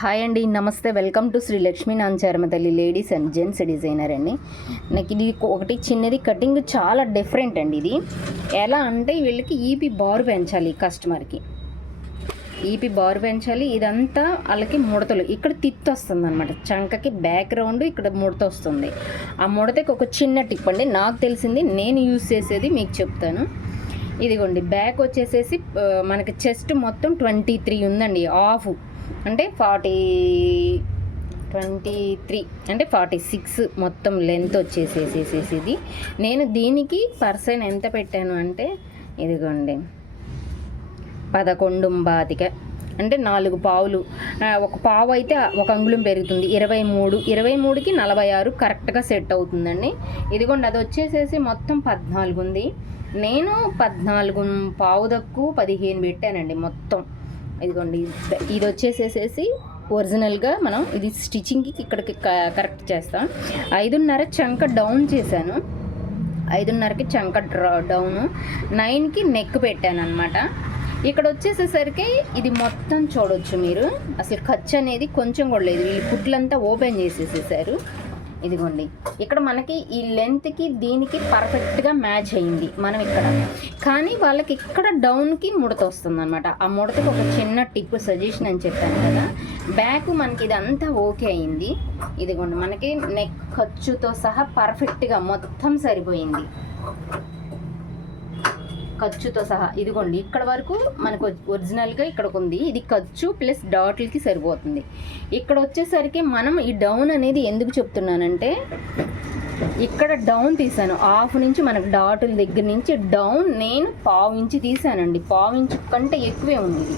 Hi అండి, నమస్తే. Welcome to Shri Lakshmi Nancharamma తల్లి లేడీస్ అండ్ జెంట్స్ డిజైనర్ అండి. నాకు ఇది ఒకటి చిన్నది కటింగ్ చాలా డిఫరెంట్ అండి. ఇది ఎలా అంటే వీళ్ళకి ఈపీ బారు పెంచాలి, కస్టమర్కి ఈపీ బారు పెంచాలి. ఇదంతా వాళ్ళకి ముడతలు ఇక్కడ తిత్తి వస్తుంది అనమాట, చంకకి బ్యాక్గ్రౌండ్ ఇక్కడ ముడత వస్తుంది. ఆ ముడతకి ఒక చిన్న టిప్ అండి, నాకు తెలిసింది, నేను యూజ్ చేసేది మీకు చెప్తాను. ఇదిగోండి, బ్యాక్ వచ్చేసేసి మనకి చెస్ట్ మొత్తం 23 ఉందండి. ఆఫ్ అంటే 23 అంటే 46 మొత్తం లెంత్ వచ్చేసేసేది. నేను దీనికి పర్సన్ ఎంత పెట్టాను అంటే ఇదిగోండి 11 అంటే 4 పావులు. ఒక పావు అయితే 1 అంగుళం పెరుగుతుంది. 23కి 46 కరెక్ట్గా సెట్ అవుతుందండి. ఇదిగోండి, అది వచ్చేసేసి మొత్తం 14 ఉంది. నేను 14 పావు దక్కు 15 పెట్టానండి మొత్తం. ఇదిగోండి, ఇది వచ్చేసేసి ఒరిజినల్గా మనం ఇది స్టిచ్చింగ్కి ఇక్కడికి కరెక్ట్ చేస్తాం. 5.5 చంక డౌన్ చేశాను, 5.5కి చంక డౌను, 9కి నెక్ పెట్టాను అనమాట. ఇక్కడ వచ్చేసేసరికి ఇది మొత్తం చూడవచ్చు మీరు, అసలు ఖర్చు అనేది కొంచెం కూడా లేదు. వీళ్ళు కుట్లంతా ఓపెన్ చేసేసేసారు. ఇదిగోండి, ఇక్కడ మనకి ఈ లెంత్కి దీనికి పర్ఫెక్ట్గా మ్యాచ్ అయ్యింది మనం ఇక్కడ. కానీ వాళ్ళకి ఇక్కడ డౌన్కి ముడత వస్తుంది అనమాట. ఆ ముడతకి ఒక చిన్న టిప్ సజెషన్ అని చెప్పాను కదా. బ్యాక్ మనకి ఇదంతా ఓకే అయింది. ఇదిగోండి, మనకి నెక్ ఖర్చుతో సహా పర్ఫెక్ట్గా మొత్తం సరిపోయింది, ఖర్చుతో సహా. ఇదిగోండి, ఇక్కడ వరకు మనకు ఒరిజినల్గా ఇక్కడికి ఉంది. ఇది ఖర్చు ప్లస్ డాట్లకి సరిపోతుంది. ఇక్కడ వచ్చేసరికి మనం ఈ డౌన్ అనేది ఎందుకు చెప్తున్నానంటే, ఇక్కడ డౌన్ తీసాను, హాఫ్ నుంచి మనకు డాటుల దగ్గర నుంచి డౌన్ నేను 1/2 ఇంచు తీసానండి. 1/2 ఇంచు కంటే ఎక్కువే ఉంది, ఇది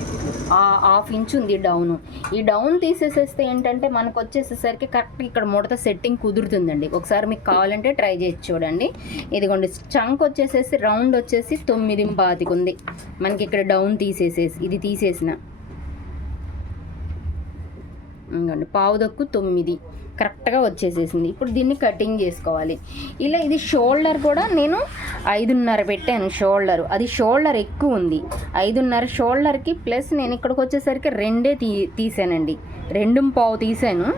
1/2 ఇంచు ఉంది డౌను. ఈ డౌన్ తీసేసేస్తే ఏంటంటే మనకు వచ్చేసేసరికి కరెక్ట్ ఇక్కడ ముడత సెట్టింగ్ కుదురుతుందండి. ఒకసారి మీకు కావాలంటే ట్రై చేసి చూడండి. ఇదిగోండి, చంక్ వచ్చేసేసి రౌండ్ వచ్చేసి 9.25 ఉంది మనకి. ఇక్కడ డౌన్ తీసేసేసి ఇది తీసేసిన ఇంకోండి, పావు దక్కు 9 కరెక్ట్గా వచ్చేసేసింది. ఇప్పుడు దీన్ని కటింగ్ చేసుకోవాలి. ఇలా ఇది షోల్డర్ కూడా నేను 5.5 పెట్టాను షోల్డర్. అది షోల్డర్ ఎక్కువ ఉంది, 5.5 షోల్డర్కి ప్లస్ నేను ఇక్కడికి వచ్చేసరికి 2 తీసానండి, 2.25 తీసాను.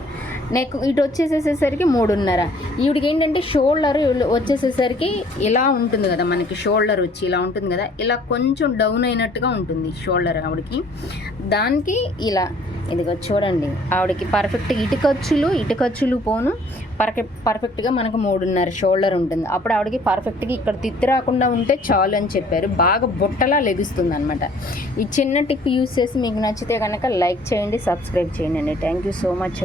నెక్ ఇటు వచ్చేసేసరికి 3.5. ఈవిడికి ఏంటంటే షోల్డర్ వచ్చేసేసరికి ఇలా ఉంటుంది కదా, మనకి షోల్డర్ వచ్చి ఇలా ఉంటుంది కదా, ఇలా కొంచెం డౌన్ అయినట్టుగా ఉంటుంది షోల్డర్ ఆవిడకి. దానికి ఇలా ఇదిగో చూడండి, ఆవిడకి పర్ఫెక్ట్ ఇటు ఖర్చులు పోను పర్ఫెక్ట్గా మనకు 3.5 షోల్డర్ ఉంటుంది. అప్పుడు ఆవిడకి పర్ఫెక్ట్గా ఇక్కడ తిత్తి రాకుండా ఉంటే చాలు అని చెప్పారు. బాగా బుట్టలా లెగుస్తుంది అనమాట. ఈ చిన్న టిప్ యూస్ చేసి మీకు నచ్చితే కనుక లైక్ చేయండి, సబ్స్క్రైబ్ చేయండి. థ్యాంక్ యూ సో మచ్ అండి.